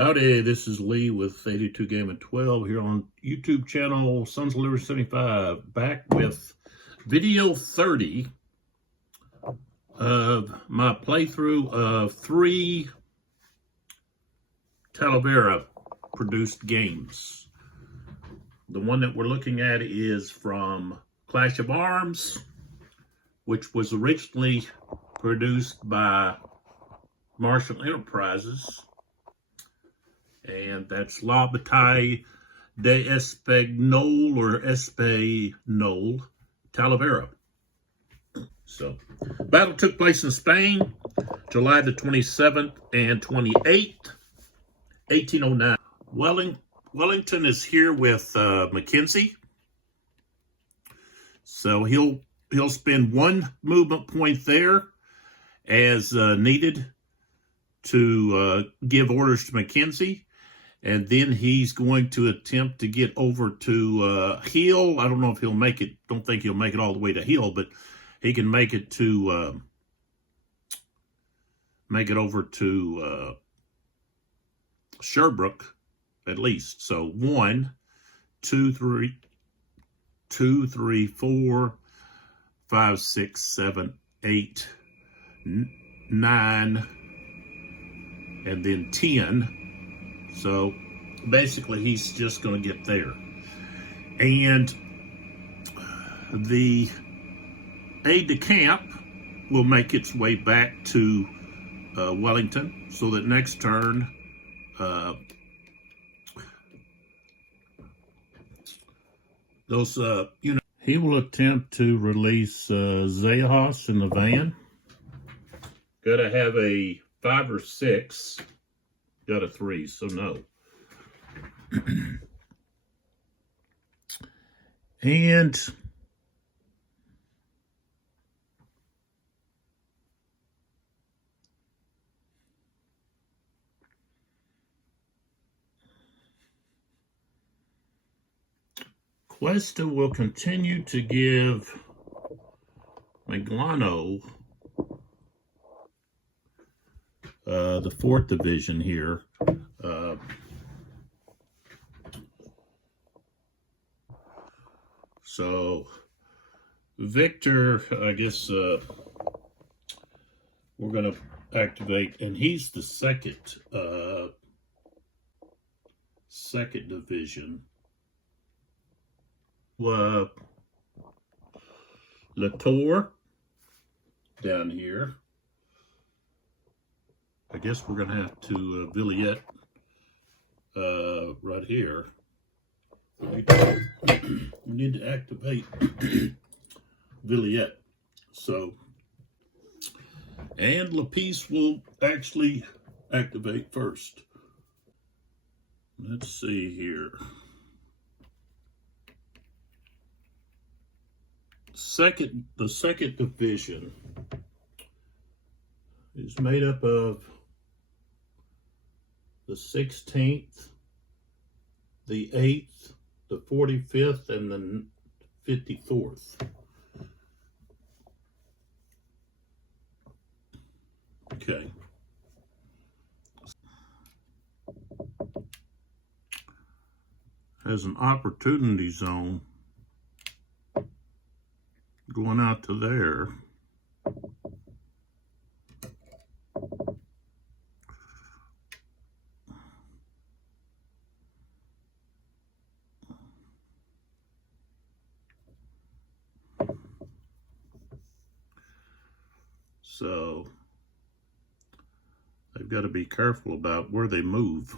Howdy, this is Lee with 82 Game and 12 here on YouTube channel Sons of Liberty 75, back with video 30 of my playthrough of 3 Talavera produced games. The one that we're looking at is from Clash of Arms, which was originally produced by Marshal Enterprises. And that's La Bataille de Espagnol or Espagnol, Talavera. So, battle took place in Spain, July the 27th and 28th, 1809. Wellington is here with Mackenzie. So he'll spend 1 movement point there as needed to give orders to Mackenzie. And then he's going to attempt to get over to Hill. I don't know if he'll make it. Don't think he'll make it all the way to Hill, but he can make it to over to Sherbrooke at least. So 1, 2, 3, 2, 3, 4, 5, 6, 7, 8, 9, and then 10. So basically he's just going to get there. And the aide-de-camp will make its way back to Wellington, so that next turn he will attempt to release Zayas in the van. Gotta have a 5 or 6. Got a 3, so no. And Cuesta will continue to give Meglano the 4th Division here. So Victor, I guess we're going to activate, and he's the 2nd Division. Latour down here. I guess we're going to have to Villiers right here. We need to activate Villiers. So, and Lapice will actually activate first. Let's see here. The 2nd Division is made up of the 16th, the 8th, the 45th, and the 54th. Okay. Has an opportunity zone going out to there. So they've got to be careful about where they move.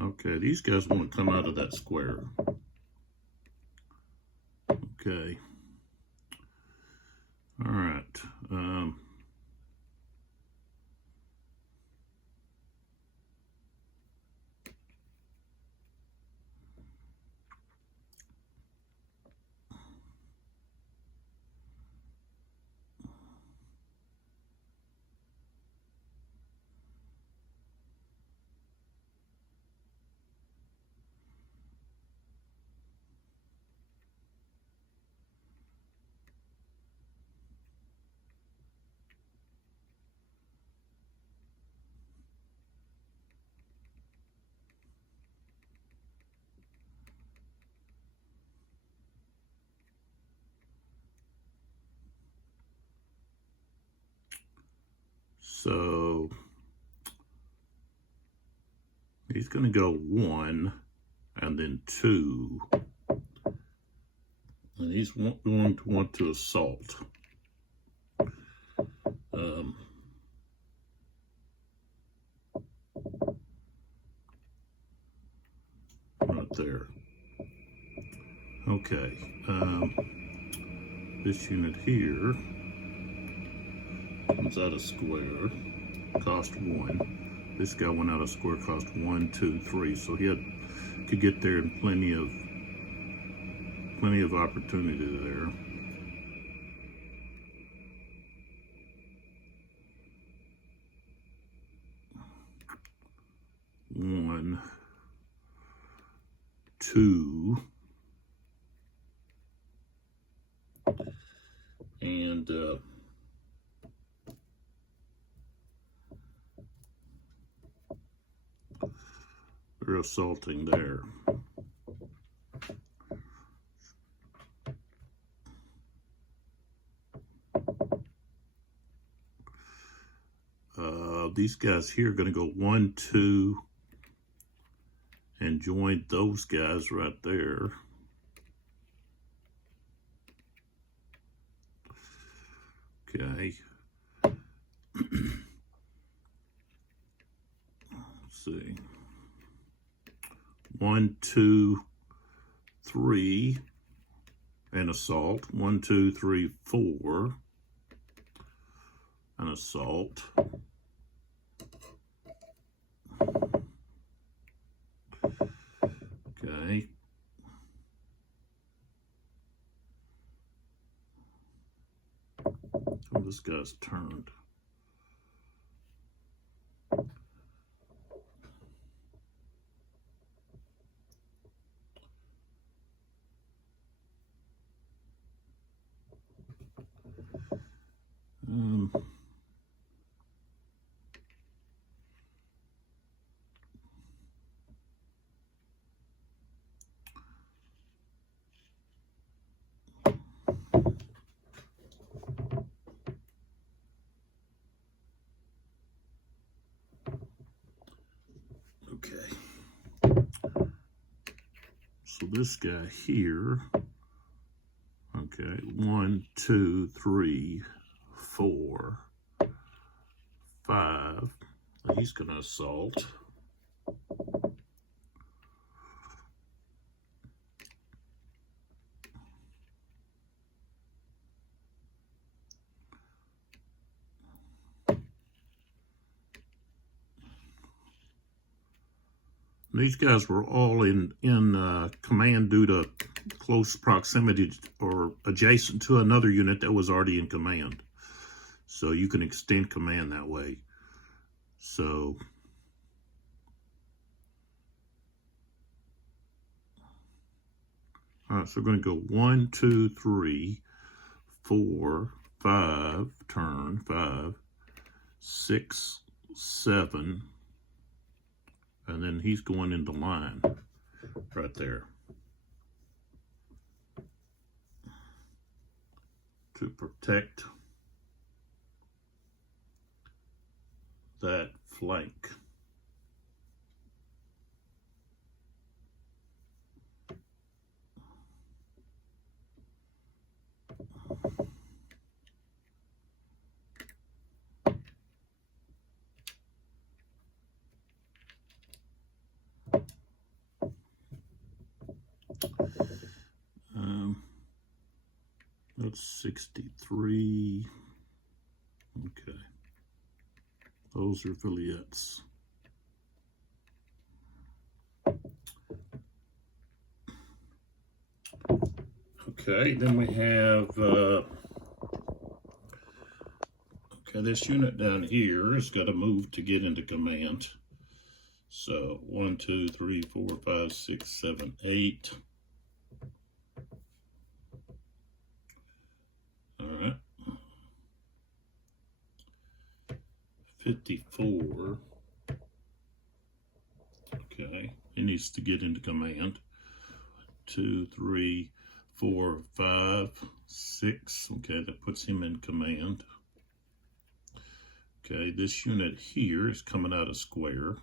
Okay, these guys want to come out of that square. Okay. All right. So he's going to go 1 and then 2. And he's going to want to assault. Right there. Okay. This unit here comes out of square, cost 1. This guy went out of square, cost 1, 2, 3. So he could get there in plenty of opportunity there. One, 2, and they're assaulting there. These guys here are going to go 1, 2, and join those guys right there. Okay. Let's see. 1, 2, 3, and assault. 1, 2, 3, 4, and assault. Okay. Oh, this guy's turned. Okay. So this guy here, okay, 1, 2, 3, 4, 5. He's going to assault. These guys were all in command due to close proximity or adjacent to another unit that was already in command. So you can extend command that way. So all right, so we're going to go 1, 2, 3, 4, 5, turn 5, 6, 7. And then he's going into line right there to protect that flank. That's 63. Okay. Those are Villiettes. Okay, then we have, okay, this unit down here has got to move to get into command. So 1, 2, 3, 4, 5, 6, 7, 8. All right. 54. Okay, he needs to get into command. 2, 3, 4, 5, 6. Okay, that puts him in command. Okay, this unit here is coming out of square.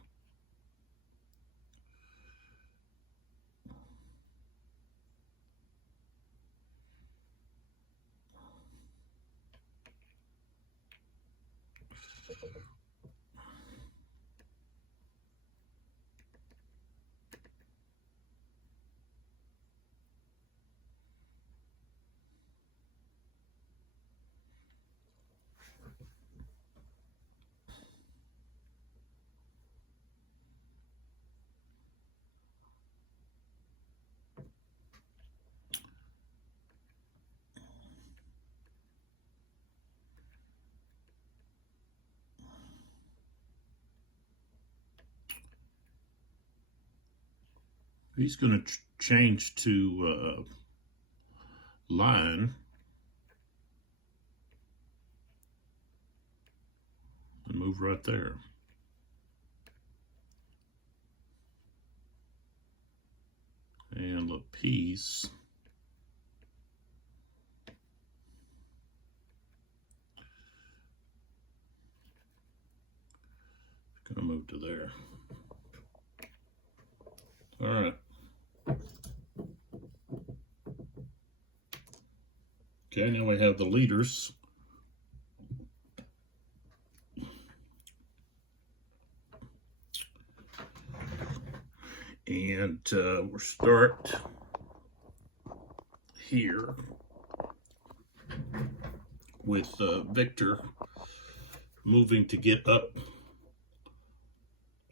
He's going to change to line and move right there. And the piece going to move to there. All right. Okay, now we have the leaders. And we'll start here with Victor moving to get up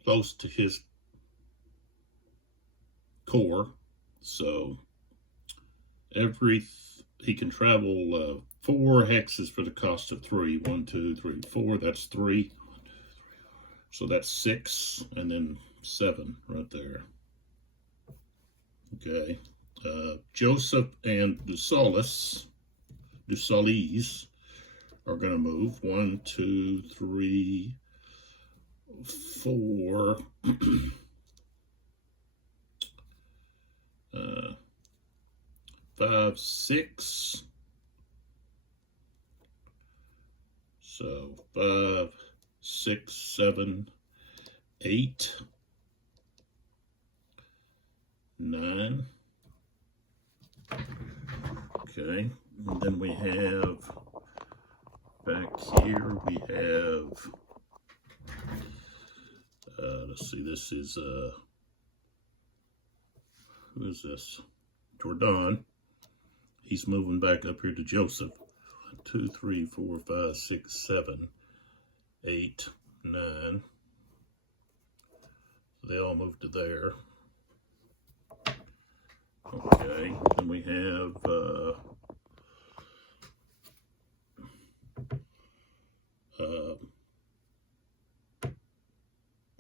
close to his core. So he can travel 4 hexes for the cost of 3. 1, 2, 3, 4. That's 3. So that's 6, and then 7 right there. Okay. Joseph and Dusalis are going to move 1, 2, 3, 4. 5, 6. So 5, 6, 7, 8, 9. Okay, and then we have back here we have let's see, this is who is this? Jordan. He's moving back up here to Joseph. 1, 2, 3, 4, 5, 6, 7, 8, 9. So they all move to there. Okay, then we have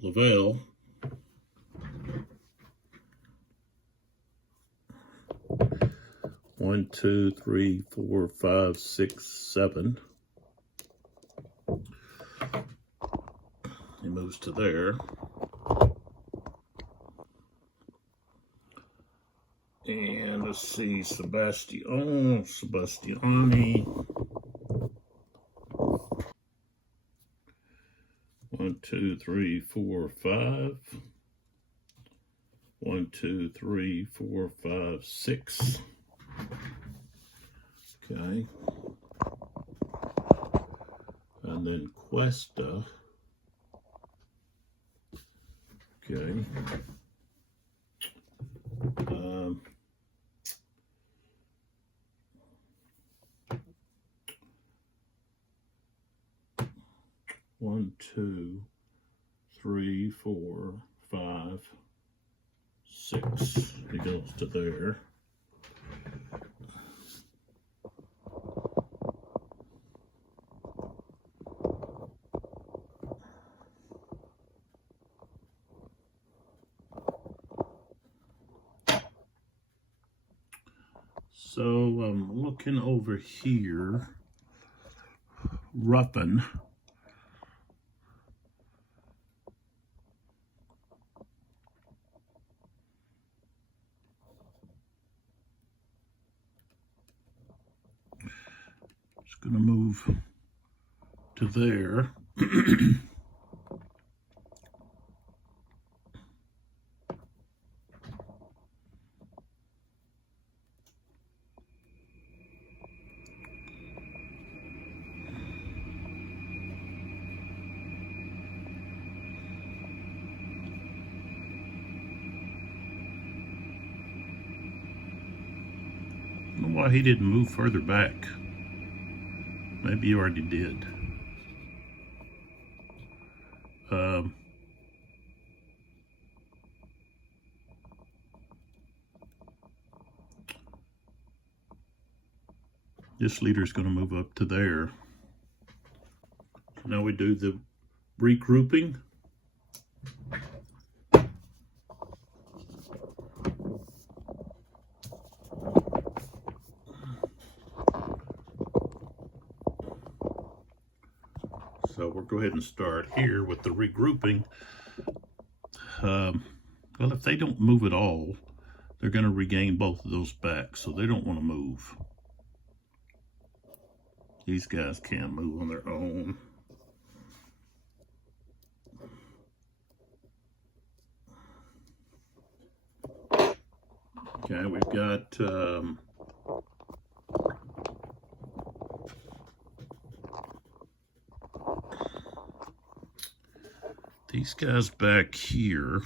Lavelle. One, 2, 3, 4, 5, 6, 7. He moves to there. And let's see, Sebastiani. 1, 2, 3, 4, 5. 1, 2, 3, 4, 5, 6. Okay. And then Cuesta. Okay. 1, 2, 3, 4, 5, 6. He goes to there. So I'm looking over here. Ruffin. Just going to move to there. Why he didn't move further back. Maybe you already did. This leader's going to move up to there. So now we do the regrouping. So we'll go ahead and start here with the regrouping. Well, if they don't move at all, they're going to regain both of those back, so they don't want to move. These guys can't move on their own. Okay, we've got these guys back here.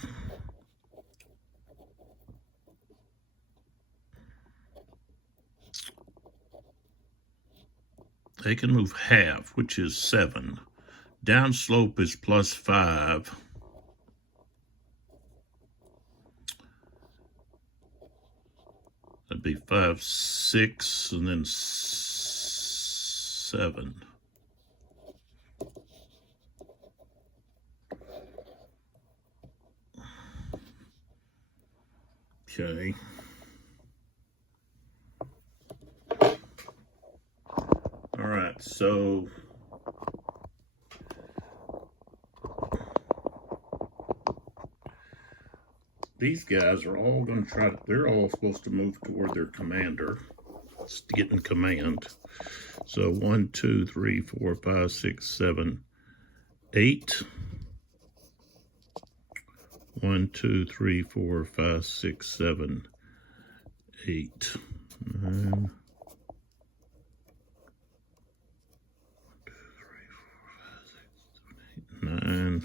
They can move half, which is 7. Downslope is +5. That'd be 5, 6, and then 7. Okay. All right, so these guys are all going to try to, they're all supposed to move toward their commander. It's getting command. So 1, 2, 3, 4, 5, 6, 7, 8. 1, 2, 3, 4, 5, 6, 7, 8, 9. 9,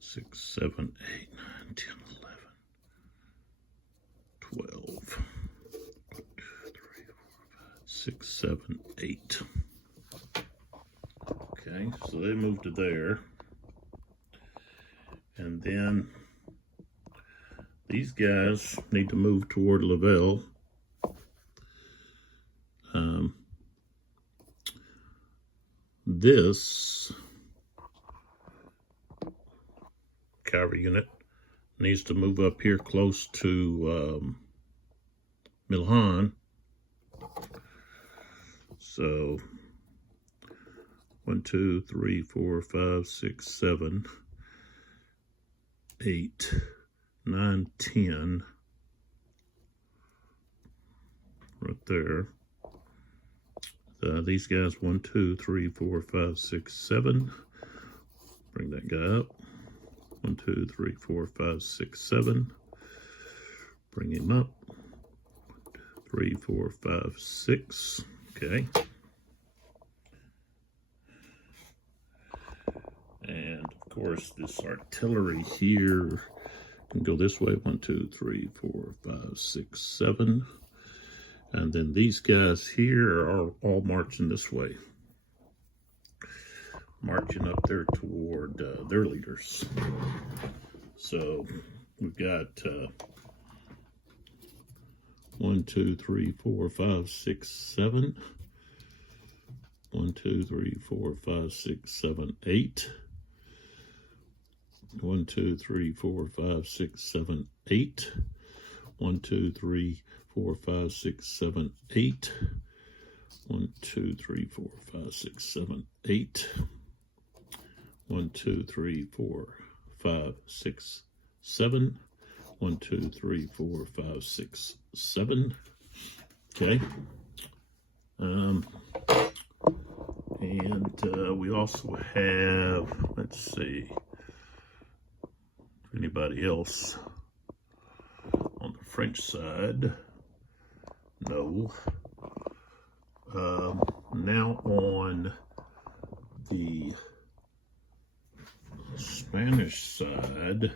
6, 7, 8, 9, 10, 11, 12, 1, 2, 3, 4, 5, 6, 7, 8. Okay, so they moved to there. And then these guys need to move toward Lavelle. This cavalry unit needs to move up here close to Milhan. So 1, 2, 3, 4, 5, 6, 7, 8, 9, 10. Right there. These guys, 1, 2, 3, 4, 5, 6, 7. Bring that guy up. 1, 2, 3, 4, 5, 6, 7. Bring him up. 3, 4, 5, 6. Okay. And of course, this artillery here can go this way. 1, 2, 3, 4, 5, 6, 7. And then these guys here are all marching this way. Marching up there toward their leaders. So we've got 1, 2, 3, 4, 5, 6, 7. 1, 2, 3, 4, 5, 6, 7, 8. 1, 2, 3, 4, 5, 6, 7, 8. 1, 2, 3, 4, 5, 6, 7, 8. 1, 2, 3, 4, 5, 6, 7, 8. 1, 2, 3, 4, 5, 6, 7. 1, 2, 3, 4, 5, 6, 7. Okay. And we also have, let's see, anybody else on the French side? No. Now on the Spanish side,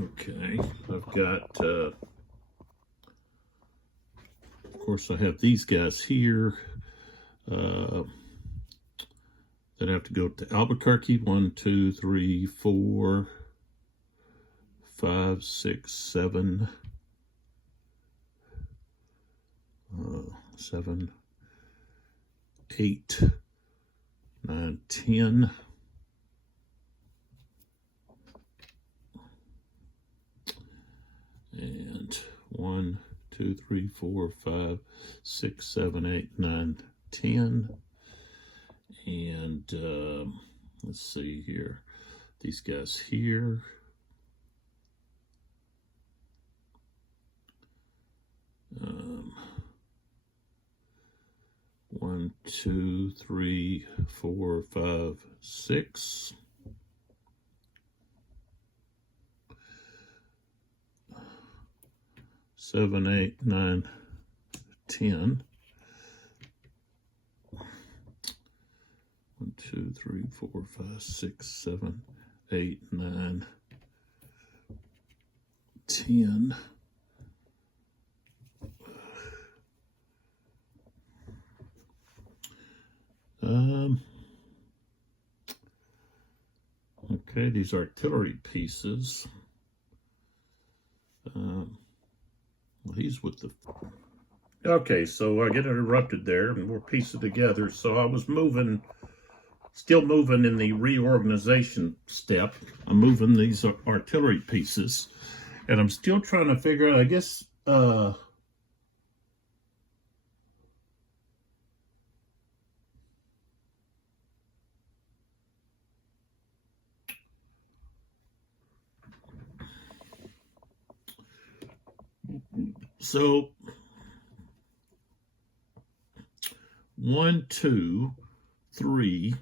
okay, I've got, of course, I have these guys here that have to go to Albuquerque. 1, 2, 3, 4, 5, 6, 7, 7, 8, 9, 10. And 1, 2, 3, 4, 5, 6, 7, 8, 9, 10. And let's see here. These guys here. 1, 2, 3, 4, 5, 6. 7, 8, 9, 10. 1, 2, 3, 4, 5, 6, 7, 8, 9, 10. Okay, these artillery pieces. Well, he's with the... Okay, so I get interrupted there, and we're piecing together. So I was moving, still moving in the reorganization step. I'm moving these artillery pieces, and I'm still trying to figure out, I guess, so 1, 2, 3,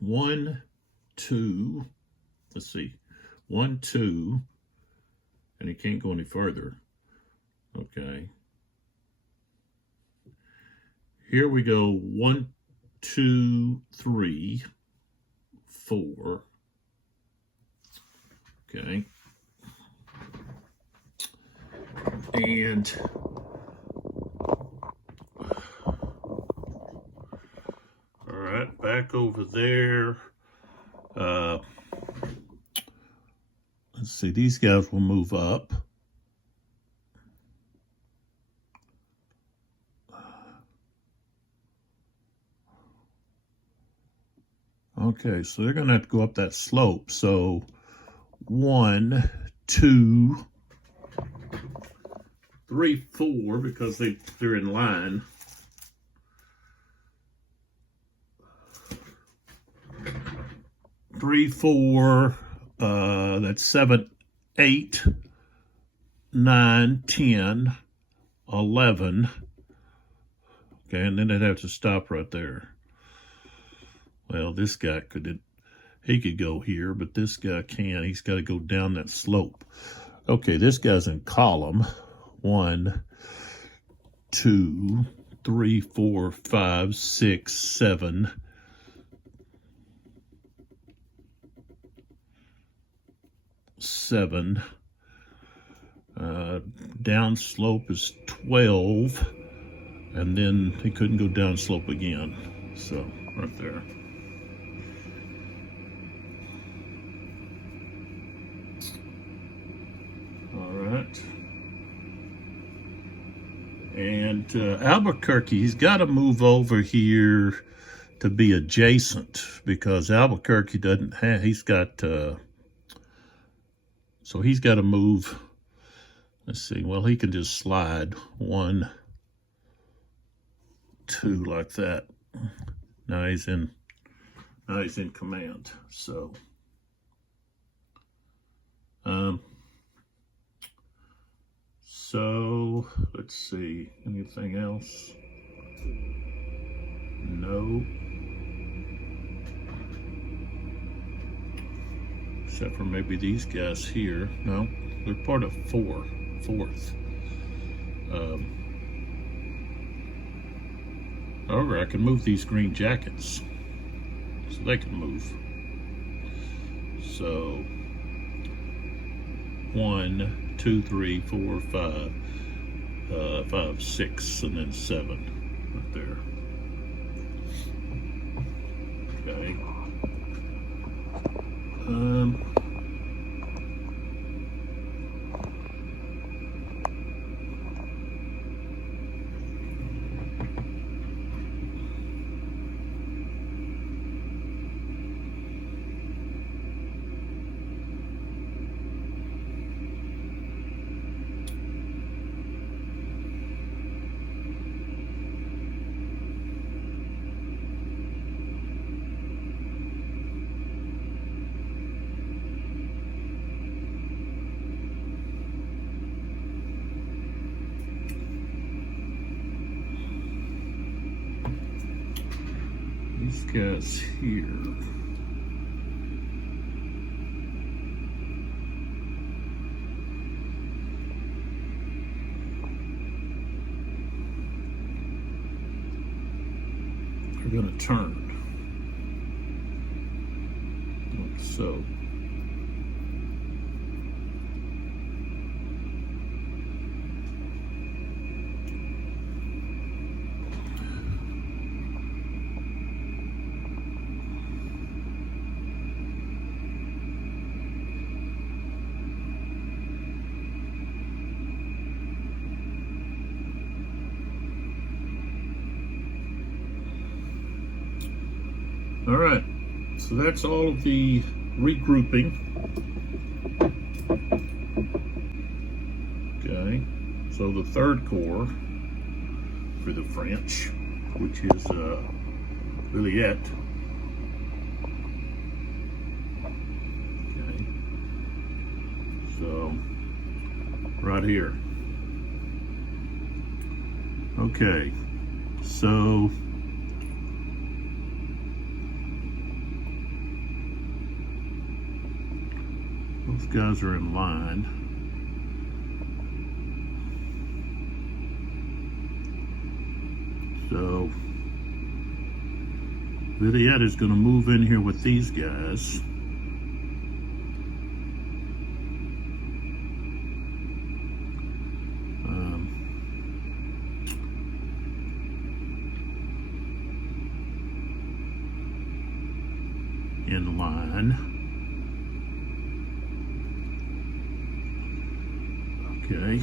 1, 2, let's see, 1, 2, and it can't go any further. Okay. Here we go, 1, 2, 3, 4. Okay. And all right, back over there. Let's see, these guys will move up. Okay, so they're going to have to go up that slope. So 1, 2, 3, 4, because they're in line. 3, 4, that's 7, 8, 9, 10, 11. Okay, and then they'd have to stop right there. Well, this guy he could go here, but this guy can't. He's got to go down that slope. Okay, this guy's in column. 1, 2, 3, 4, 5, 6, 7. 7. Down slope is 12, and then he couldn't go down slope again. So right there. All right. And Albuquerque, he's got to move over here to be adjacent, because Albuquerque doesn't have, he's got, so he's got to move. Let's see, well, he can just slide 1, 2 like that. Now he's in command. So so let's see, anything else? No. Except for maybe these guys here. No, they're part of 4th. However, I can move these green jackets, so they can move. So 1, 2, 3, 4, 5, 5, 6, and then 7 right there. Okay. These guys here. Are going to turn. Like so. All right, so that's all of the regrouping. Okay, so the 3rd Corps for the French, which is Lillette. Okay, so right here. Okay, so those guys are in line. So Lillette is going to move in here with these guys. In line. Okay.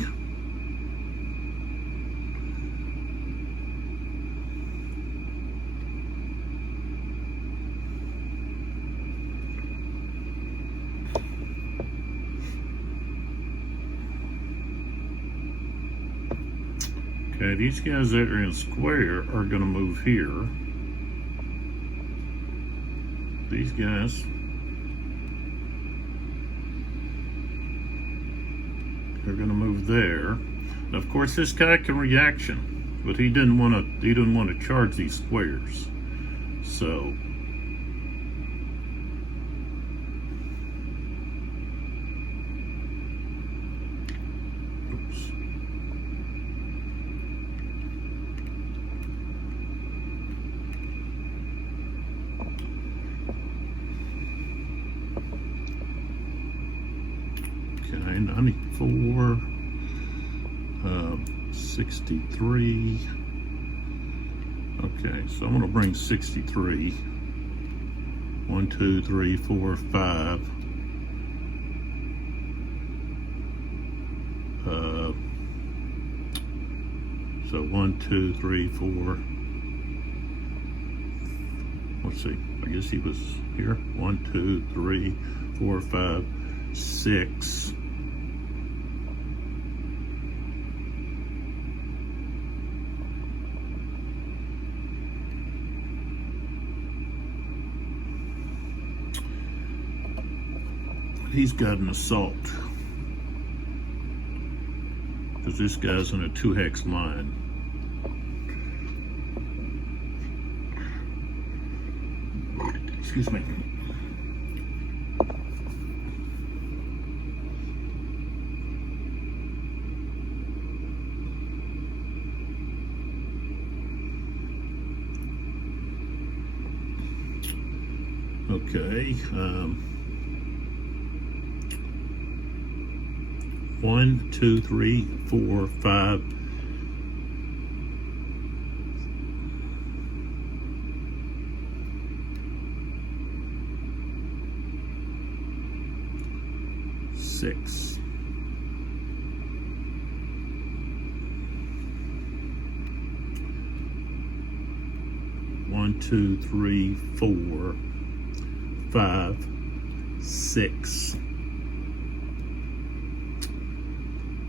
Okay, these guys that are in square are going to move here. These guys are going to move there. Now, of course, this guy can reaction, but he didn't want to charge these squares. So oops. Okay, 94, 63. Okay, so I'm going to bring 63. 1, 2, 3, 4, 5. So 1, 2, 3, 4. Let's see. I guess he was here. 1, 2, 3, 4, 5, 6. he's got an assault. Because this guy's in a 2-hex line. Excuse me. Okay. 1, 2, 3, 4, 5. 6. 1, 2, 3, 4, 5, 6.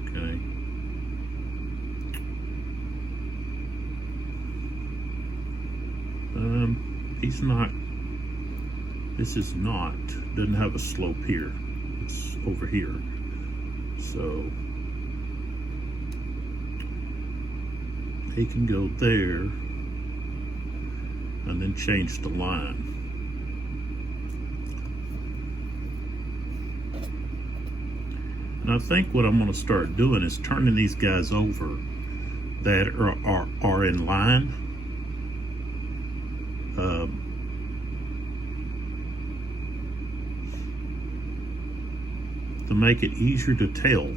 Okay. He's not. This is not. Doesn't have a slope here. It's over here. So he can go there and then change the line. And I think what I'm going to start doing is turning these guys over that are in line. To make it easier to tell.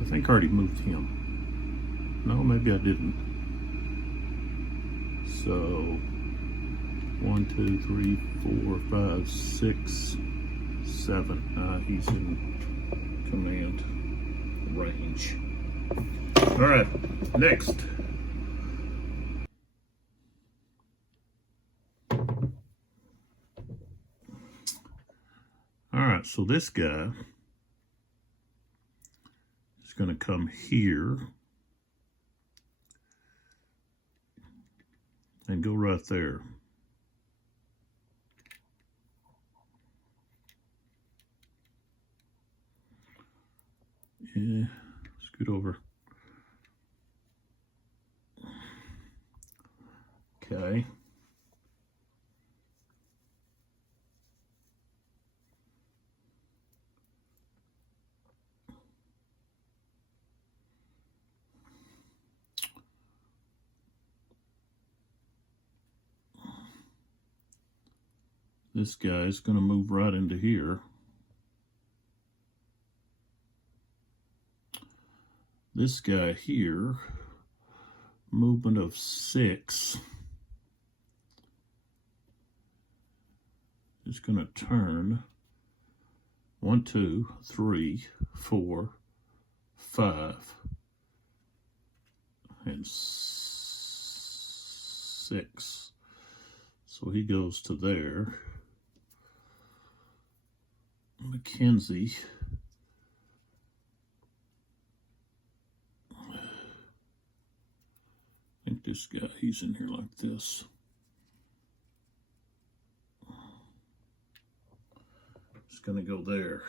I think I already moved him. No, maybe I didn't. So 1, 2, 3, 4, 5, 6, 7. He's in command range. All right, next. All right, so this guy is going to come here and go right there. Yeah, scoot over. Okay. This guy is going to move right into here. This guy here, movement of 6, is going to turn 1, 2, 3, 4, 5, and 6. So he goes to there. Mackenzie. I think this guy, he's in here like this. Just gonna go there.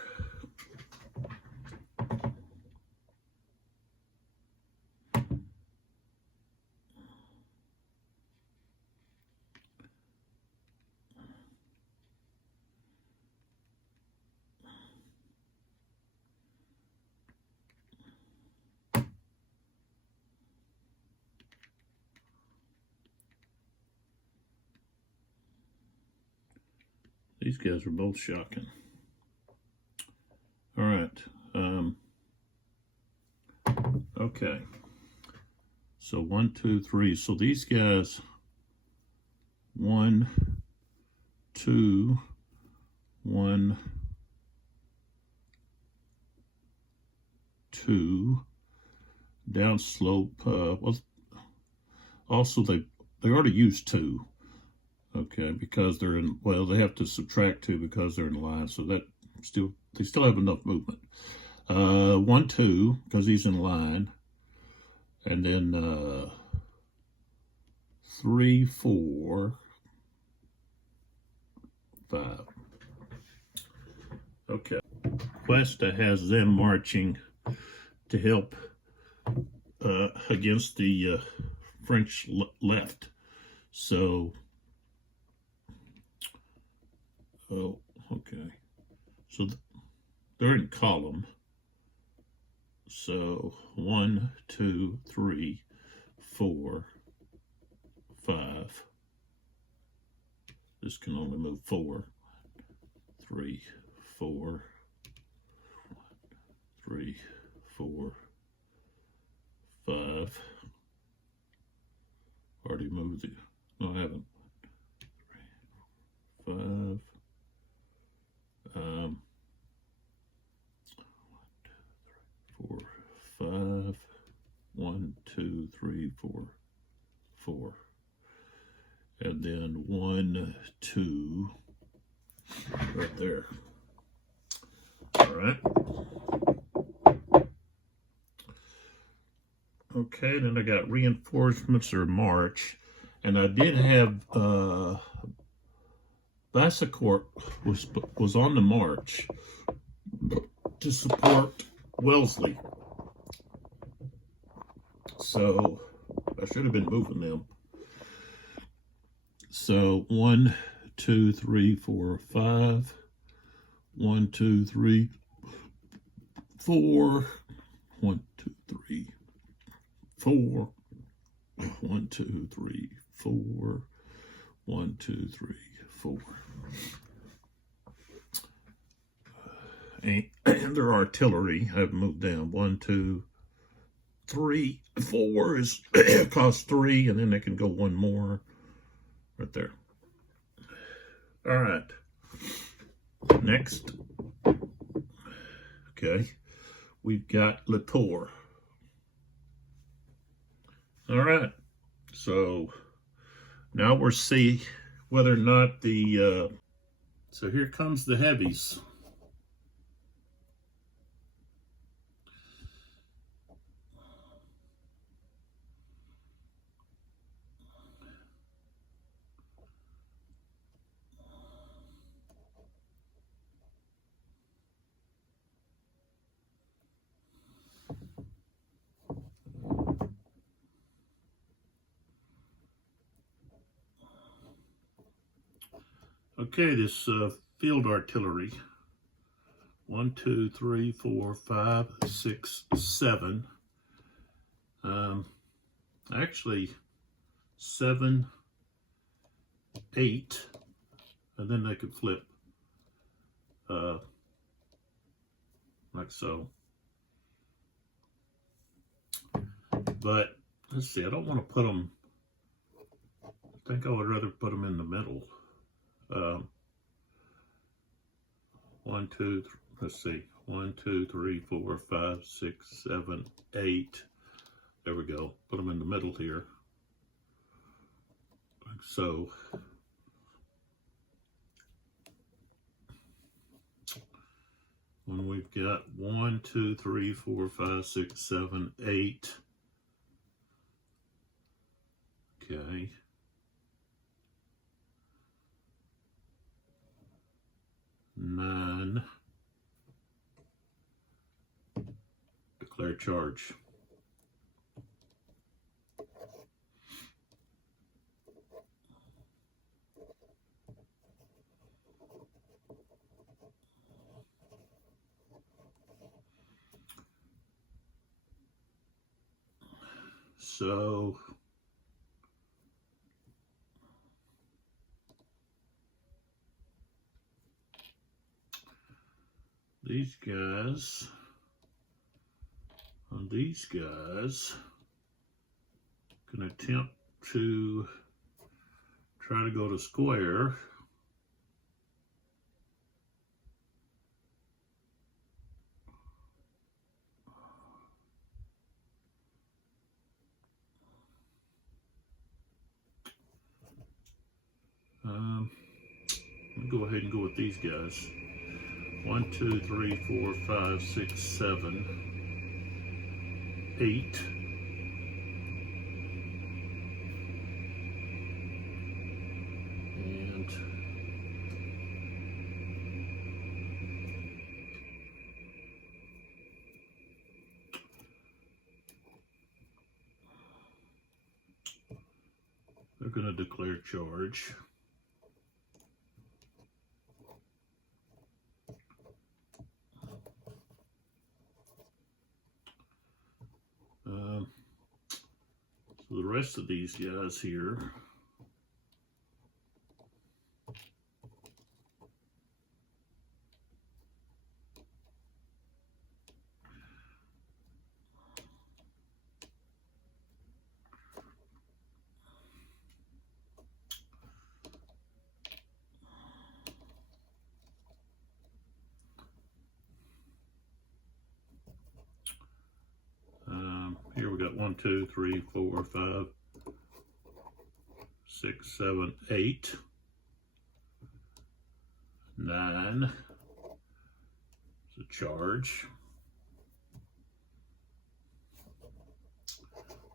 These guys are both shocking. All right. Okay. So 1, 2, 3. So these guys, 1, 2, 1, 2, downslope. Well, also they already used 2. Okay, because they're in, well, they have to subtract 2 because they're in line, so that they still have enough movement. 1, 2, because he's in line, and then 3, 4, 5. Okay. Cuesta has them marching to help against the French left. So, oh, okay. So they're in column. So 1, 2, 3, 4, 5. This can only move 4. 3, 4. 3, 4, 5. Already moved it. No, I haven't. 3, 5. 4, 5. 1, 2, 3, 4, 4. And then 1, 2. Right there. All right. Okay, then I got reinforcements or march, and I did have Bassecourt was on the march to support Wellesley, so I should have been moving them. So 1, 2, 3, 4, 5. 1, 2, 3, 4. 1, 2, 3, 4. 1, 2, 3, 4. 1, 2, 3, 4. And their artillery, I've moved down. 1, 2, 3, 4 is cost 3, and then they can go one more right there. All right. Next, okay, we've got Latour. All right, so now we'll see whether or not the, so here comes the heavies. Okay, this field artillery, 1, 2, 3, 4, 5, 6, 7. Actually, 7, 8, and then they could flip like so. But let's see, I don't want to put them, I think I would rather put them in the middle. 1, 2, let's see, 1, 2, 3, 4, 5, 6, 7, 8. There we go. Put them in the middle here, like so. When we've got 1, 2, 3, 4, 5, 6, 7, 8. Okay. 9. Declare charge. So these guys can attempt to try to go to square. I'll go ahead and go with these guys. 1, 2, 3, 4, 5, 6, 7, 8. And going to declare charge. So the rest of these guys here, here we got 1, 2, 3, 4, 5, 6, 7, 8, 9. It's a charge.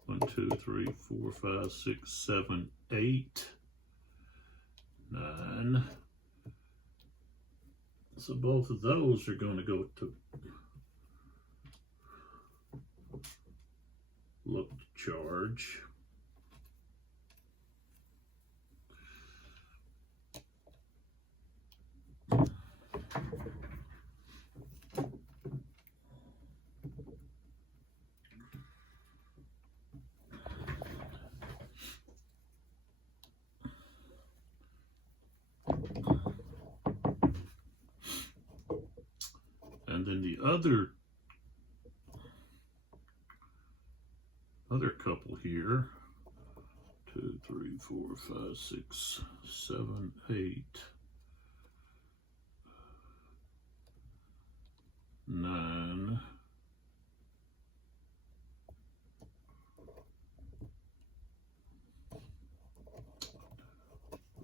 1, 2, 3, 4, 5, 6, 7, 8, 9. So both of those are going to go to look to charge. And then the other couple here, 2, 3, 4, 5, 6, 7, 8, 9,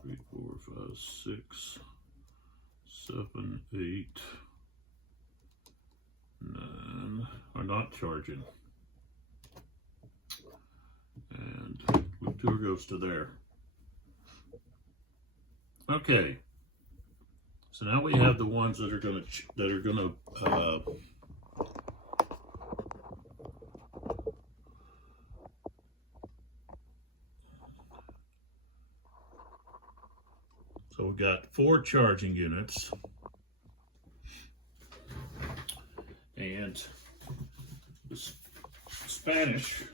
3, 4, 5, 6, 7, 8, 9 are not charging. And the tour goes to there. Okay. So now we have the ones that are going to so we got 4 charging units, and the Spanish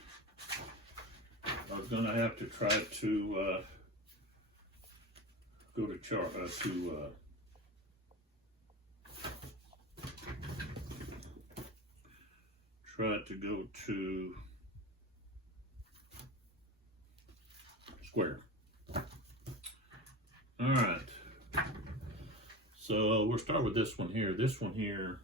are going to have to try to go to square. All right. So we'll start with this one here. This one here.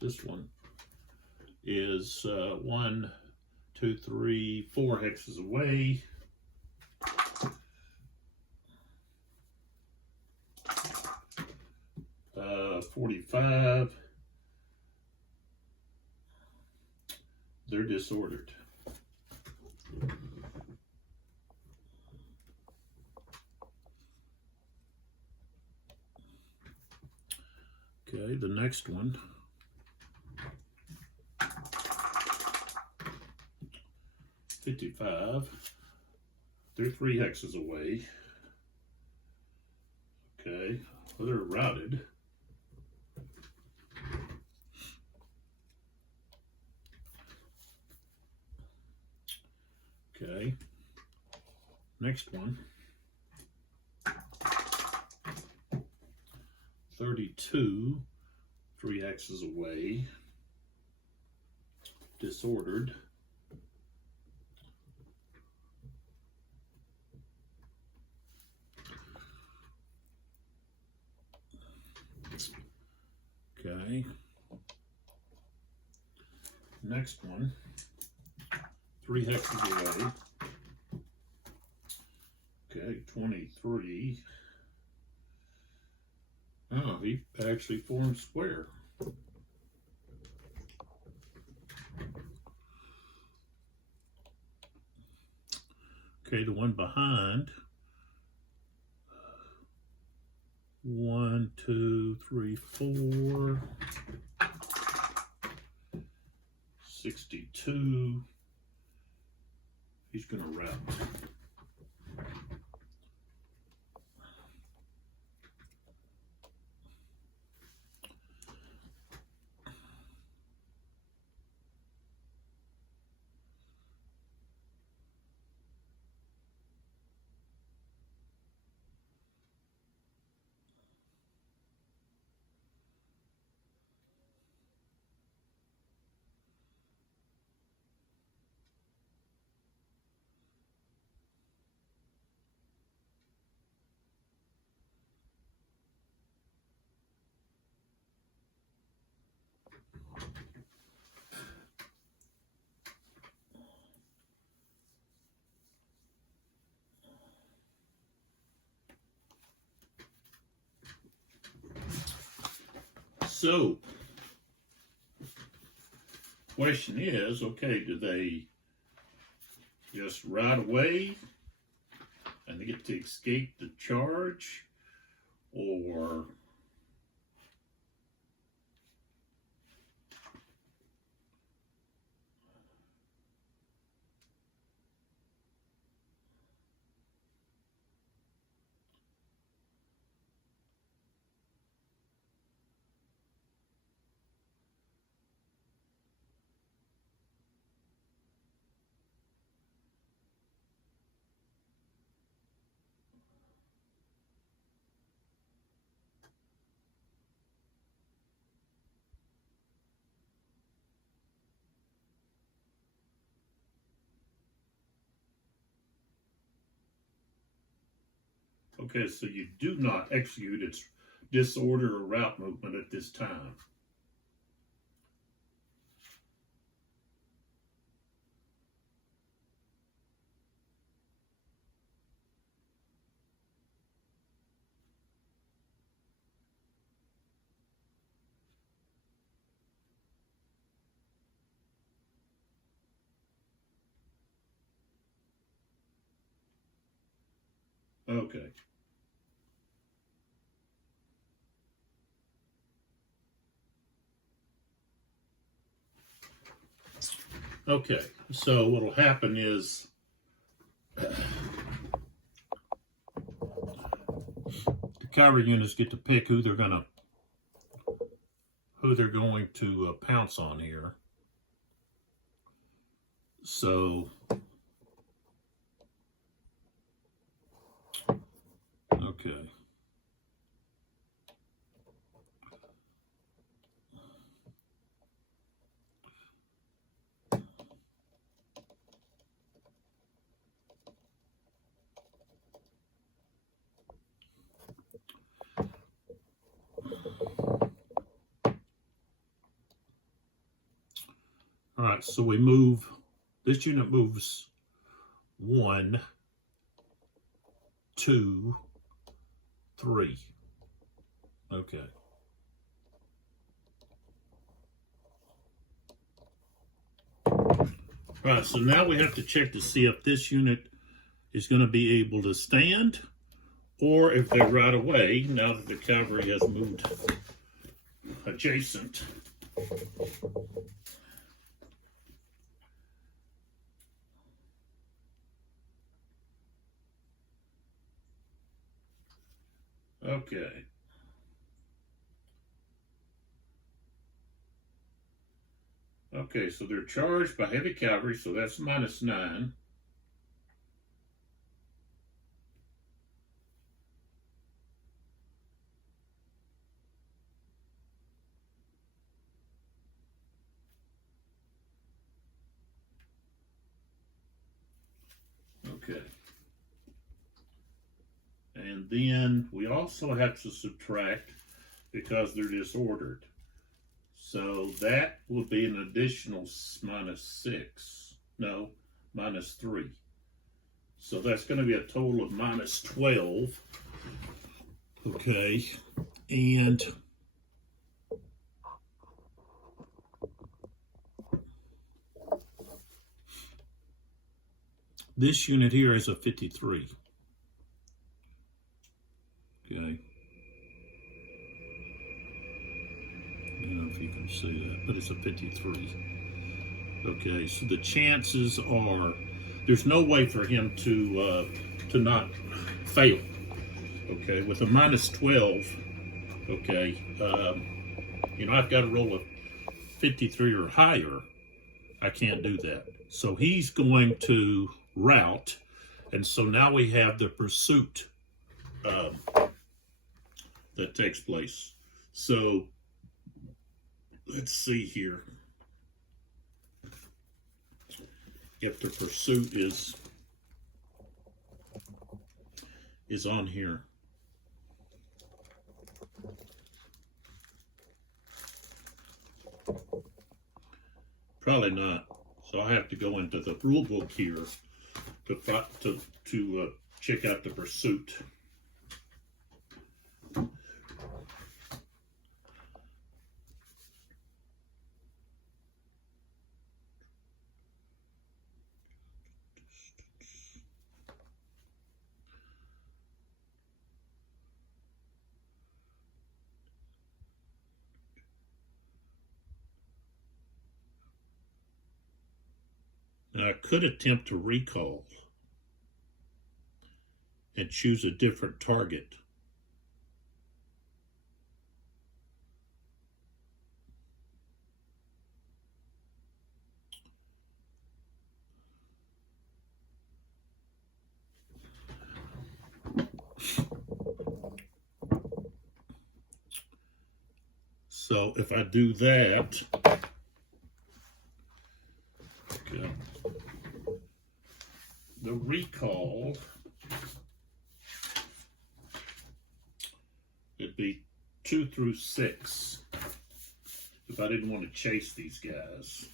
This one is 1, 2, 3, 4 hexes away. Uh, 45. They're disordered. Okay, the next one. 55. They're 3 hexes away. Okay, well, they're routed. Okay, next one. 32, 3 hexes away. Disordered. Okay. Next one. 3 hexes away. Okay, 23. Oh, he actually formed square. Okay, the one behind. 1, 2, 3, 4. 62. He's going to route. So, question is, okay, do they just ride away and they get to escape the charge, or okay, so you do not execute its disorder or route movement at this time. Okay. Okay, so what'll happen is the cavalry units get to pick who they're going to pounce on here. So, okay. All right, so we move, this unit moves 1, 2, 3. Okay. All right, so now we have to check to see if this unit is going to be able to stand, or if they ride away now that the cavalry has moved adjacent. Okay. Okay, so they're charged by heavy cavalry, so that's -9. Okay. And then we also have to subtract because they're disordered. So that would be an additional -6. No, -3. So that's going to be a total of -12. Okay. And this unit here is a 53. Okay. I don't know if you can see that, but it's a 53. Okay, so the chances are there's no way for him to not fail. Okay, with a minus 12, okay, I've got to roll a 53 or higher. I can't do that. So he's going to route, and so now we have the pursuit that takes place. So let's see here. If the pursuit is on here. Probably not. So I have to go into the rule book here to check out the pursuit. Now I could attempt to recall and choose a different target. So if I do that, okay, the recall, it'd be 2 through 6 if I didn't want to chase these guys.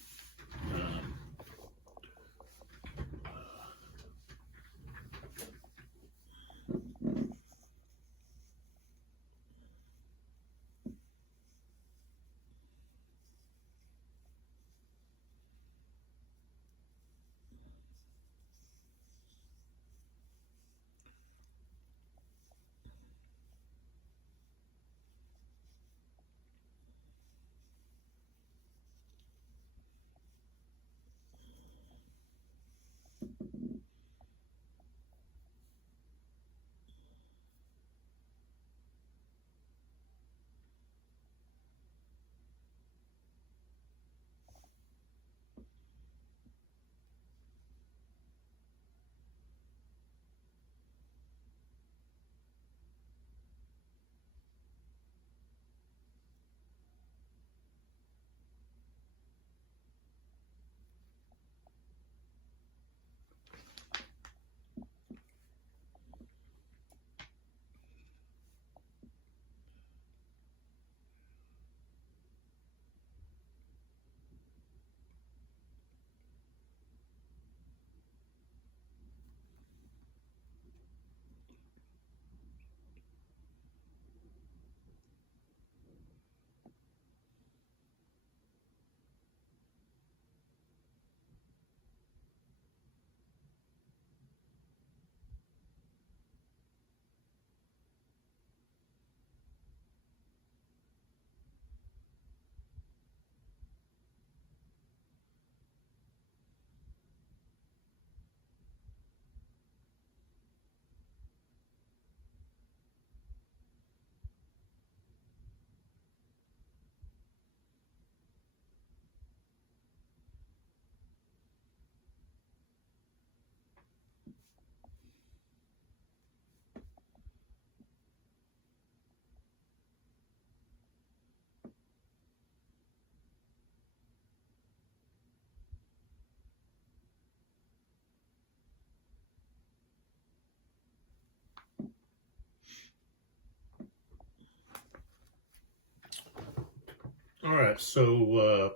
All right, so well,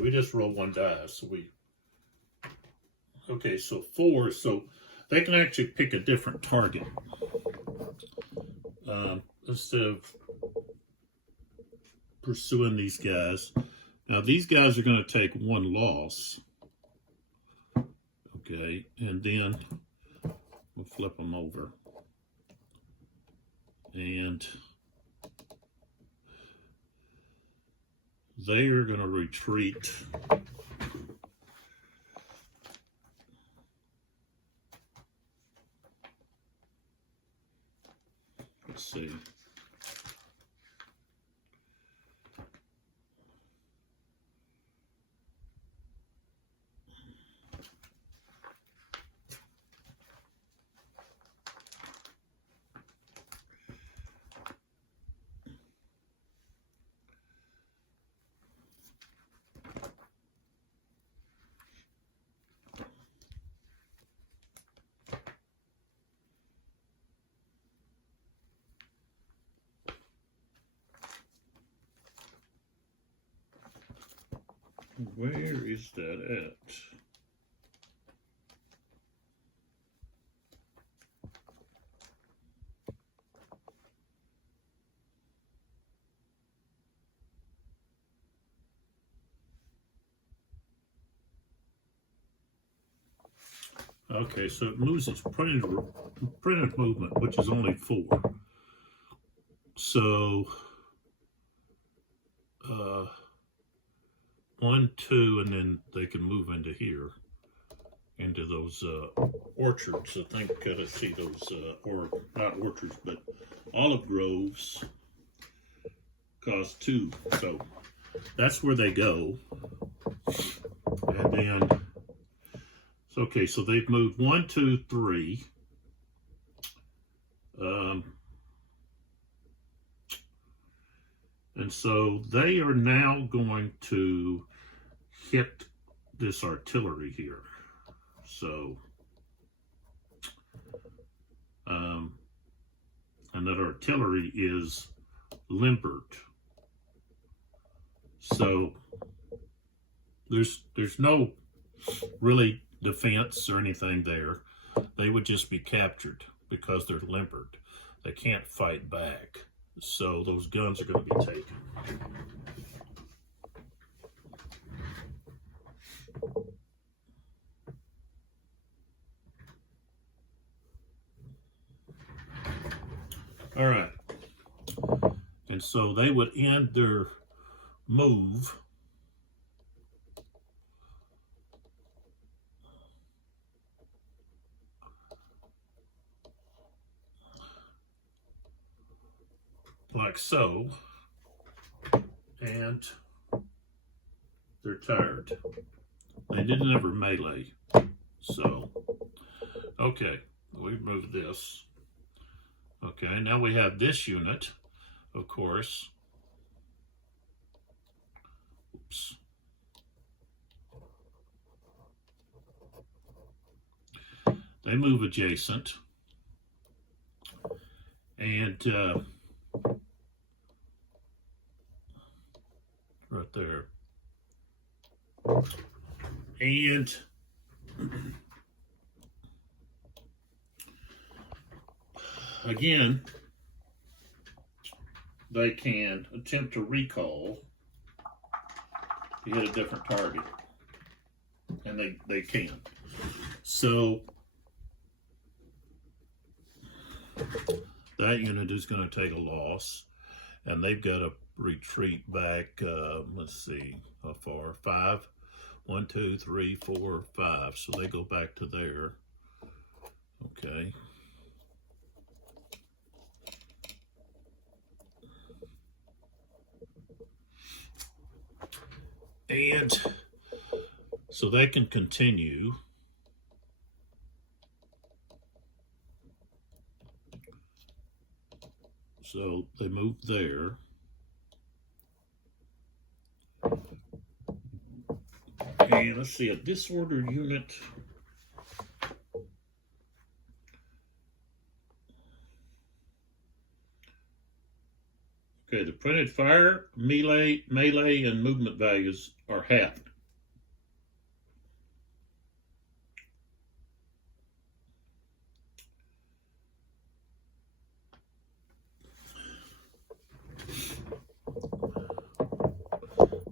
we just roll one die, so okay, so 4, so they can actually pick a different target instead of pursuing these guys. Now these guys are going to take 1 loss, okay, and then we'll flip them over, and they are going to retreat. Let's see. Where is that at? Okay, so it moves its printed movement, which is only 4. So 1, 2, and then they can move into here, into those orchards. I think let's see those, or not orchards, but olive groves cost 2. So that's where they go. And then, okay, so they've moved 1, 2, 3. And so they are now going to hit this artillery here. So, and that artillery is limbered. So there's no really defense or anything there. They would just be captured because they're limbered. They can't fight back. So those guns are going to be taken. All right. And so they would end their move like so, and they're tired. They didn't ever melee. So, okay, we moved this. Okay, now we have this unit, of course. Oops. They move adjacent. And right there. And again, they can attempt to recall to hit a different target. And they can. So that unit is going to take a loss, and they've got to retreat back, let's see, how far? 5. 1, 2, 3, 4, 5. So they go back to there. Okay. And so they can continue. So they move there. And let's see, a disordered unit. Okay, the printed fire, melee, and movement values are halved.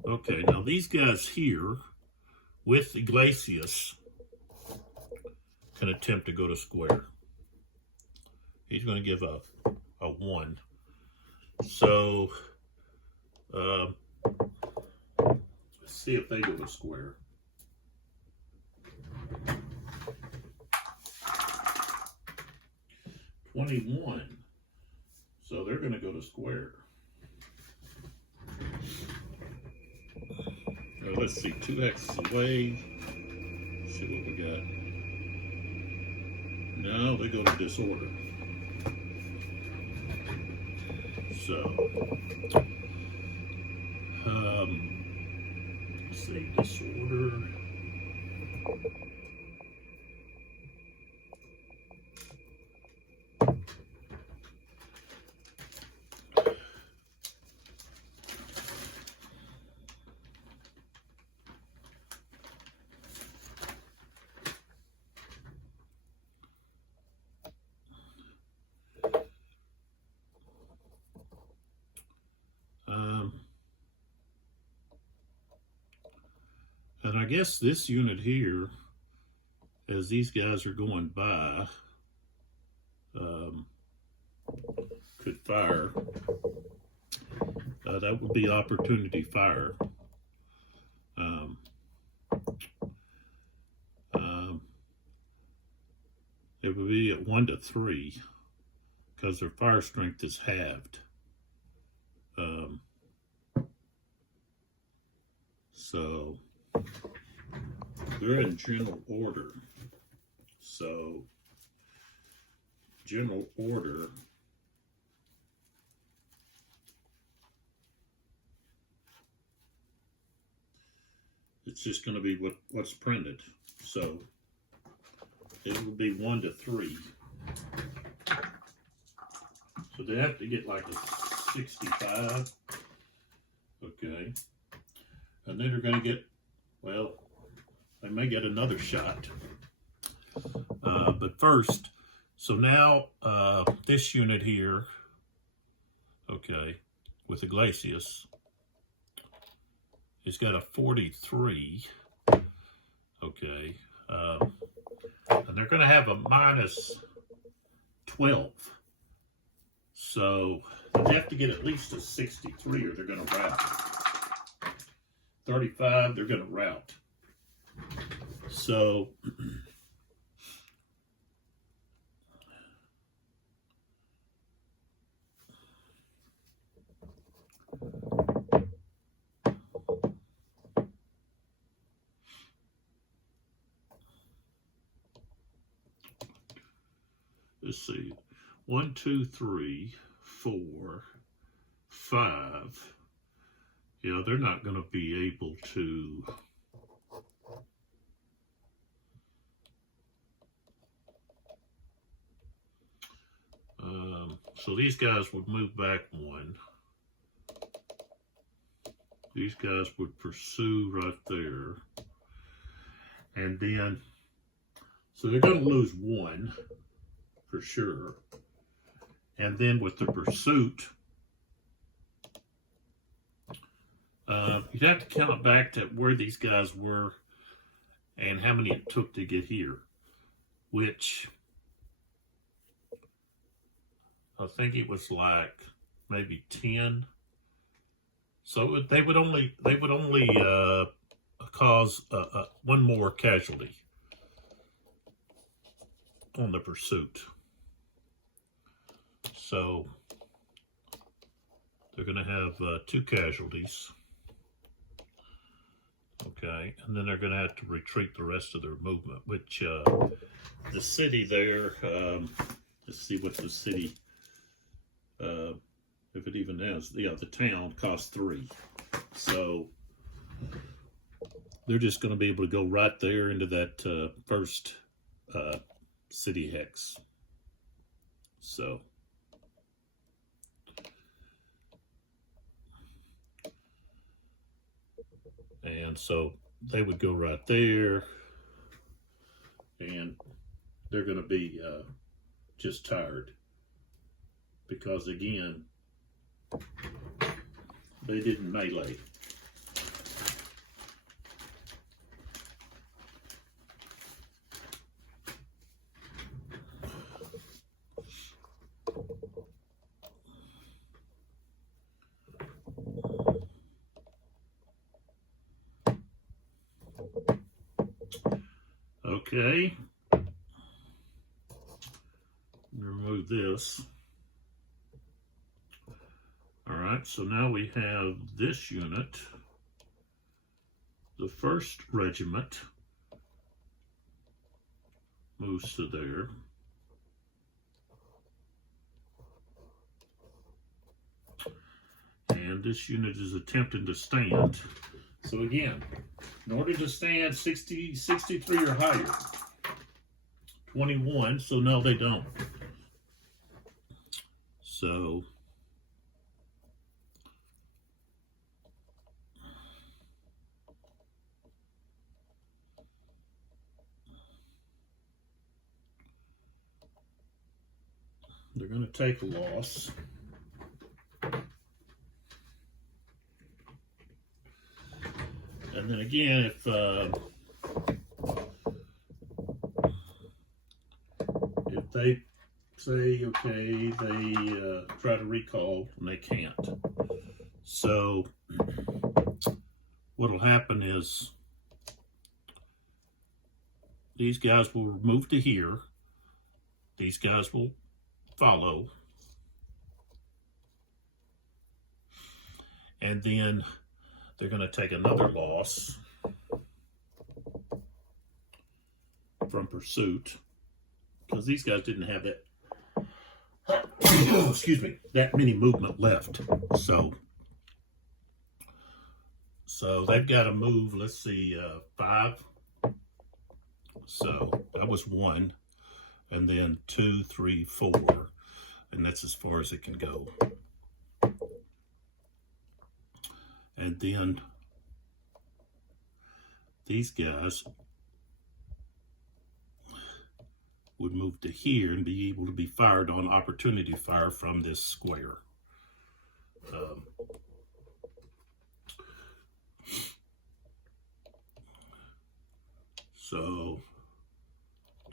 Okay, now these guys here with Iglesias can attempt to go to square. He's going to give up a 1. So see if they go to square. $21. So they're going to go to square. Let's see, 2x away. Let's see what we got. No, they go to disorder. So, let's see, disorder. And I guess this unit here, as these guys are going by, could fire. That would be opportunity fire. It would be at 1 to 3 because their fire strength is halved. So they're in general order. So general order it's just going to be what's printed. So it will be 1 to 3. So they have to get like a 65. Okay. And then they're going to get, well, they may get another shot. But first, so now this unit here, okay, with Iglesias, it's got a 43, okay, and they're going to have a minus 12. So they have to get at least a 63 or they're going to rout. 35, they're going to rout. So let's see, 1, 2, 3, 4, 5. Yeah, they're not going to be able to. So these guys would move back 1. These guys would pursue right there. And then, so they're going to lose 1 for sure. And then with the pursuit, you'd have to count back to where these guys were and how many it took to get here, which I think it was like maybe 10. So they would only cause 1 more casualty on the pursuit. So they're going to have 2 casualties. Okay, and then they're going to have to retreat the rest of their movement, which the city there, let's see what the city, if it even has, yeah, the town costs 3. So they're just going to be able to go right there into that first city hex. So and so they would go right there, and they're going to be just tired because, again, they didn't melee. Okay. Remove this. All right, so now we have this unit, the 1st Regiment, moves to there. And this unit is attempting to stand. So again, in order to stand 60, 63 or higher, 21, so no, they don't. So they're going to take a loss. And then again, if they say, okay, they try to recall and they can't. So what'll happen is these guys will move to here. These guys will follow. And then they're going to take another loss from pursuit because these guys didn't have that, excuse me, that many movement left. So they've got to move, let's see, 5. So that was 1, and then 2, 3, 4, and that's as far as it can go. And then these guys would move to here and be able to be fired on opportunity fire from this square. So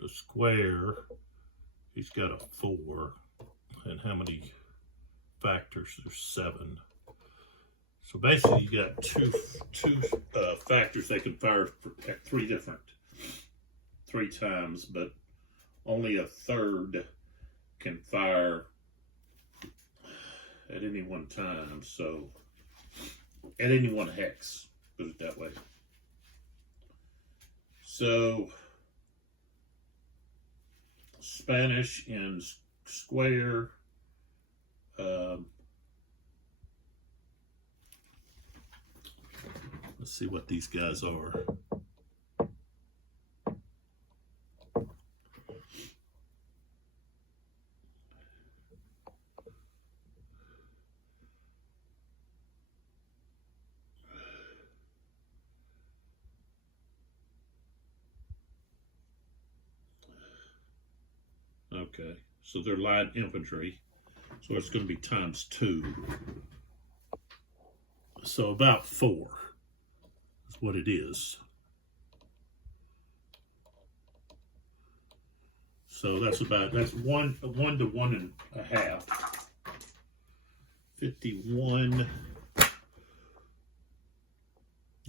the square, he's got a 4, and how many factors? There's 7. So basically, you got two factors they can fire at 3 times, but only a 3rd can fire at any one time. So at any one hex, put it that way. So Spanish in square. Let's see what these guys are. Okay, so they're light infantry, so it's going to be ×2. So about 4. What it is. So that's 1 to 1.5. 51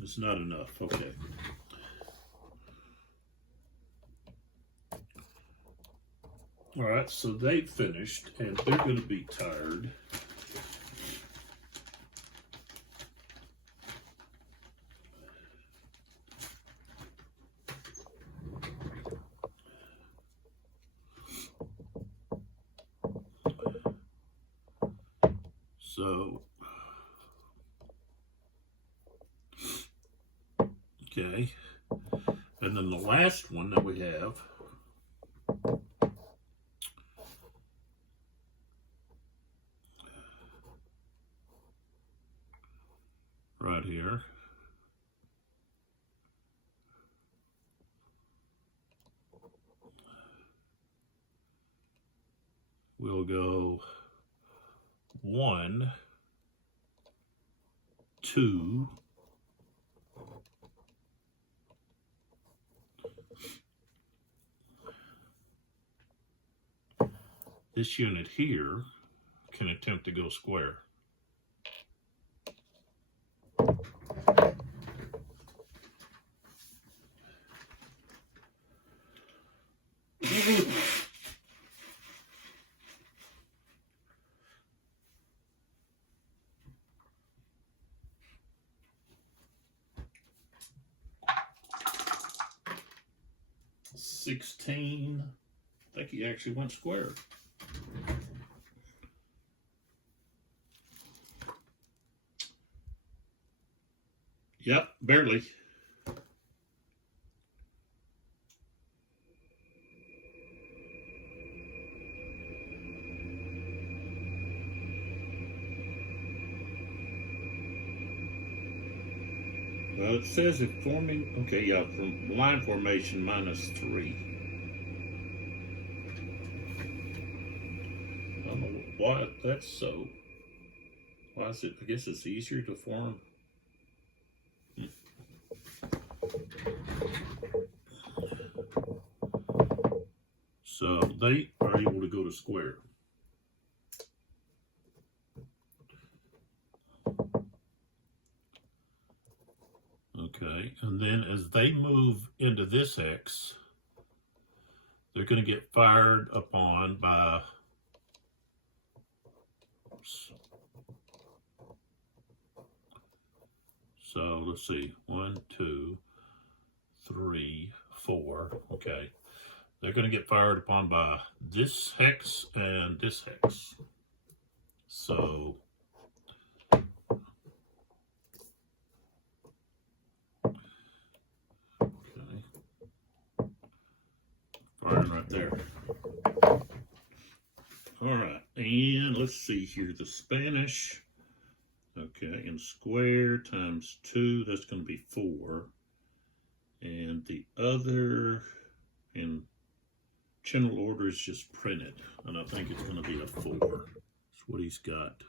is not enough. Okay. All right, so they finished and they're going to be tired. So, okay, and then the last one that we have right here, we'll go 1, 2, this unit here can attempt to go square. 16. I think he actually went square. Yep, barely. Well, it says if forming, okay, yeah, from line formation -3. I don't know why that's so. Why is it? I guess it's easier to form. So they are able to go to square. Okay, and then as they move into this X, they're going to get fired upon by, so let's see, 1, 2, 3, 4, okay. They're going to get fired upon by this hex and this hex. So, okay, firing right there. All right, and let's see here, the Spanish, okay, in square times 2, that's going to be 4. And the other in general order is just printed, and I think it's going to be a 4. That's what he's got.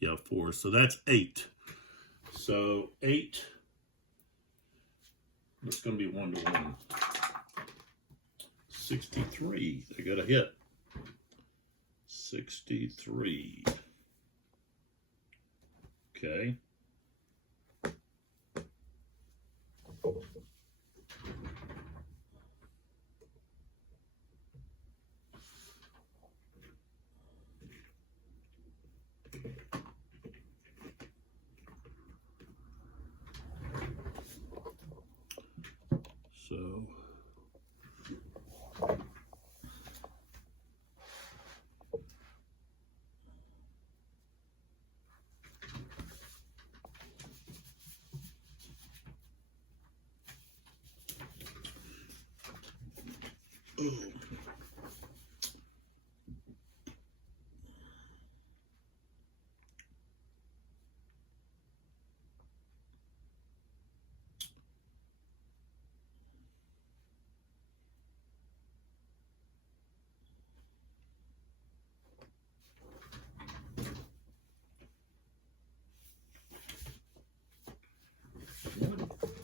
Yeah, 4. So that's 8. So 8. It's going to be 1-to-1. 63. They got a hit. 63. Okay. So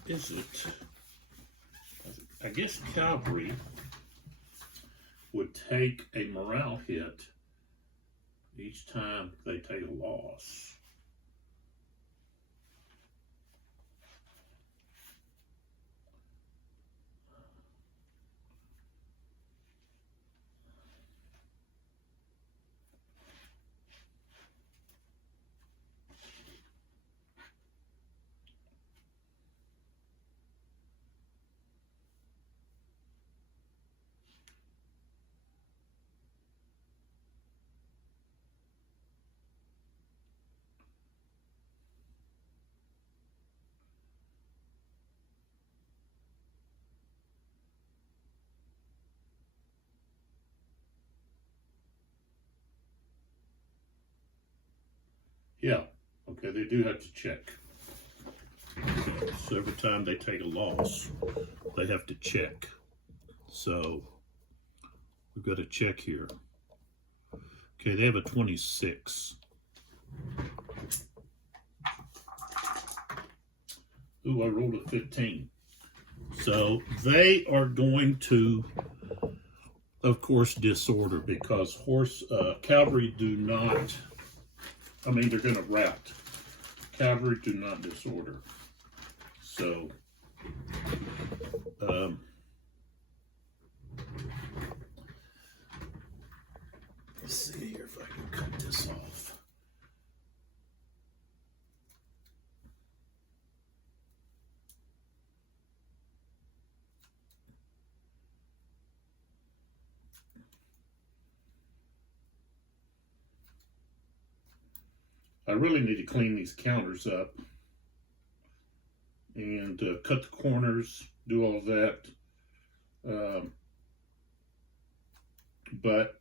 is it? I guess cavalry would take a morale hit each time they take a loss. Yeah, okay, they do have to check. So every time they take a loss, they have to check. So we've got to check here. Okay, they have a 26. Ooh, I rolled a 15. So they are going to, of course, disorder because cavalry do not, I mean, they're going to rout. Cavalry do not disorder. So, let's see here if I can cut this off. I really need to clean these counters up and cut the corners, do all of that. But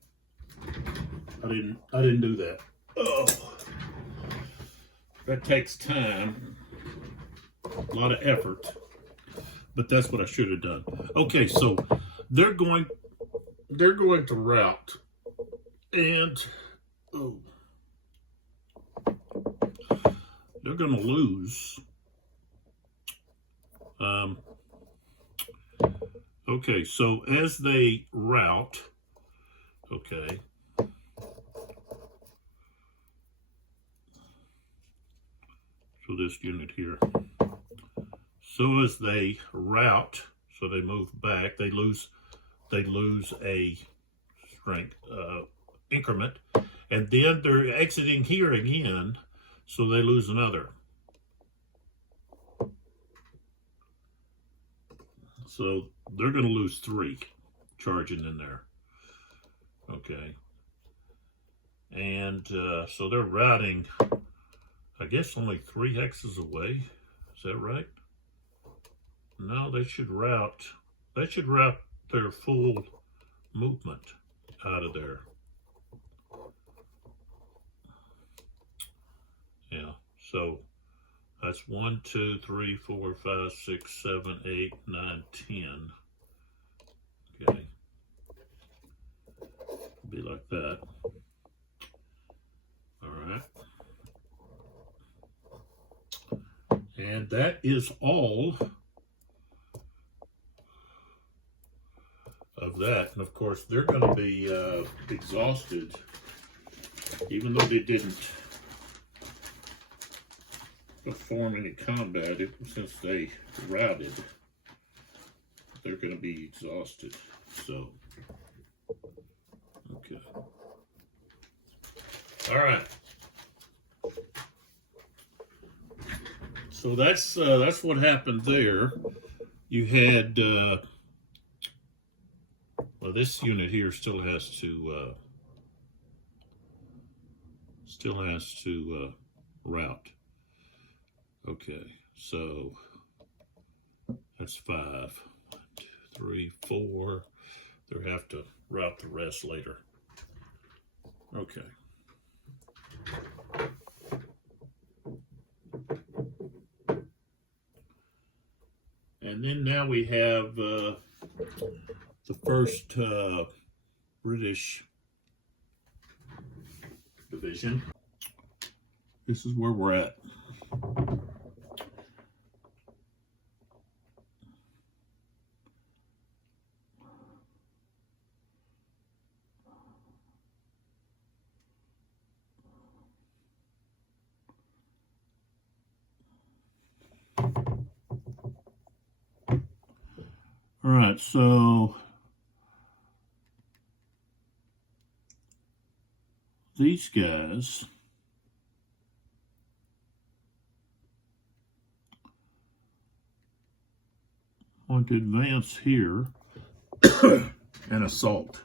I didn't do that. Oh, that takes time, a lot of effort, but that's what I should have done. Okay, so they're going to route, and they're going to lose. Okay, so as they route, okay, so this unit here, so as they route, so they move back, they lose a strength increment, and then they're exiting here again, so they lose another. So they're going to lose 3 charging in there. Okay. And so they're routing, I guess, only 3 hexes away. Is that right? No, they should route their full movement out of there. Yeah, so that's 1, 2, 3, 4, 5, 6, 7, 8, 9, 10. Okay. Be like that. All right. And that is all of that. And of course, they're going to be exhausted, even though they didn't perform any combat since they routed. They're going to be exhausted. So, okay. All right. So that's what happened there. You had well, this unit here still has to route. Okay, so that's 5. 1, 2, 3, 4. They'll have to route the rest later. Okay. And then now we have the first British division. This is where we're at. All right, so these guys want to advance here and assault.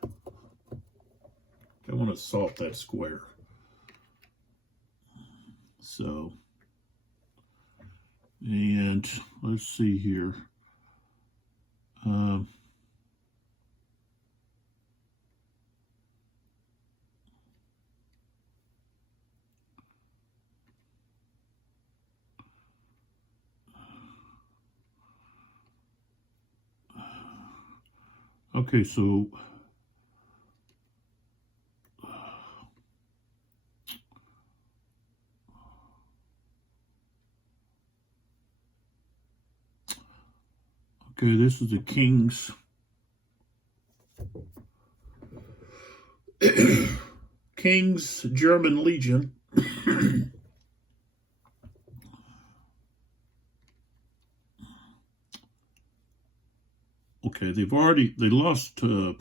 They want to assault that square. So, and let's see here. Okay, so okay, this is the King's King's German Legion. Okay, they lost 2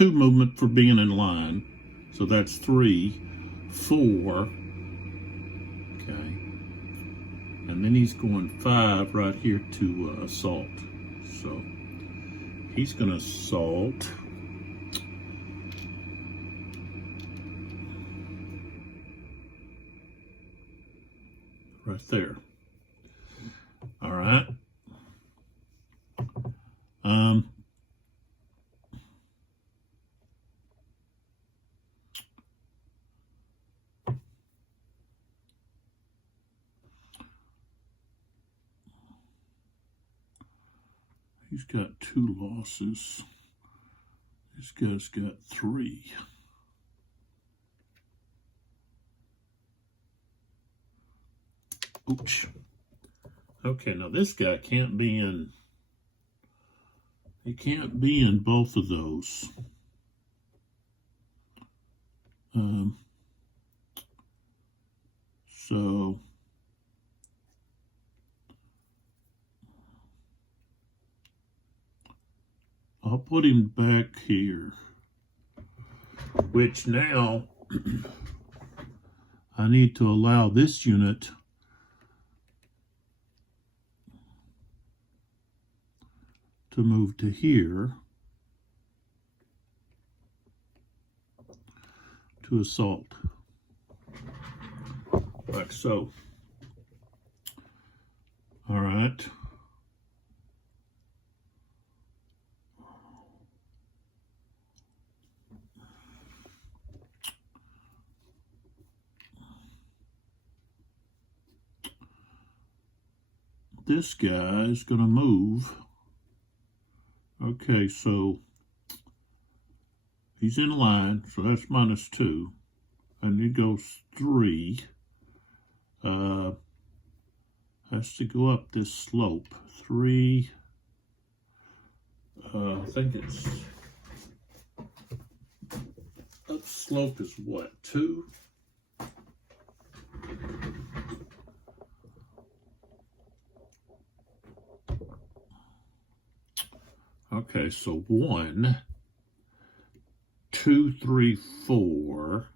movement for being in line, so that's 3, 4. Okay, and then he's going 5 right here to assault. So he's going to assault. right there. All right. He's got 2 losses. This guy's got 3. Ouch. Okay, now this guy can't be in. He can't be in both of those. So I'll put him back here, which now I need to allow this unit to move to here to assault, like so. All right. This guy is going to move. Okay, so he's in line, so that's -2. And he goes 3. Has to go up this slope. 3. I think it's up slope is what, 2? Okay, so 1, 2, 3, 4,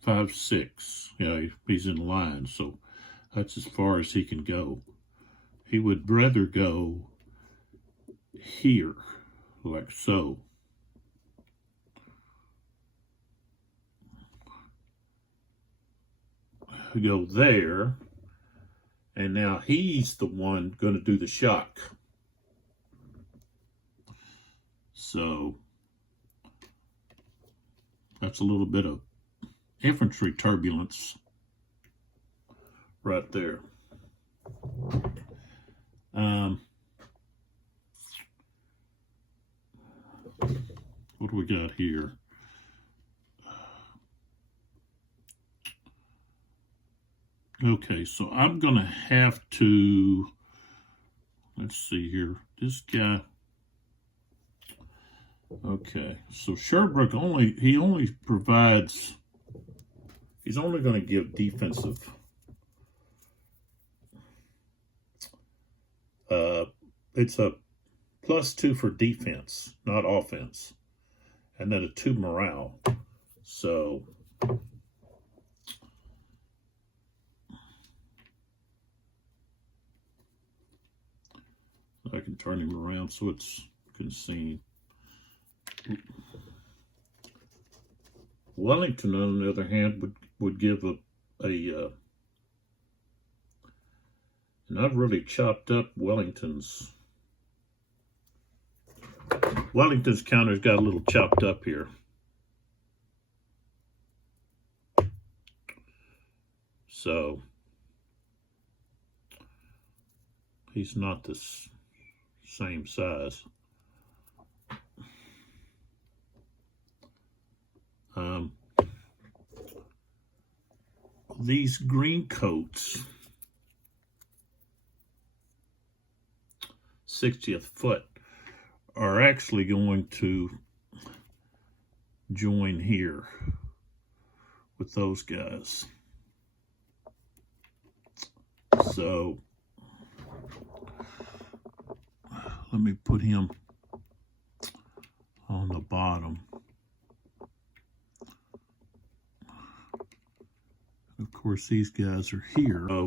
5, 6. Yeah, he's in line, so that's as far as he can go. He would rather go here, like so. Go there, and now he's the one going to do the shock. So that's a little bit of infantry turbulence right there. What do we got here? Okay, so I'm going to have to, let's see here, this guy. Okay, so Sherbrooke he only provides, he's only going to give defensive. It's a +2 for defense, not offense, and then a 2 morale. So I can turn him around so it's you can see. Wellington, on the other hand, would give and I've really chopped up Wellington's counter's got a little chopped up here. So he's not the same size. These green coats, 60th foot, are actually going to join here with those guys. So let me put him on the bottom. Of course, these guys are here. Oh,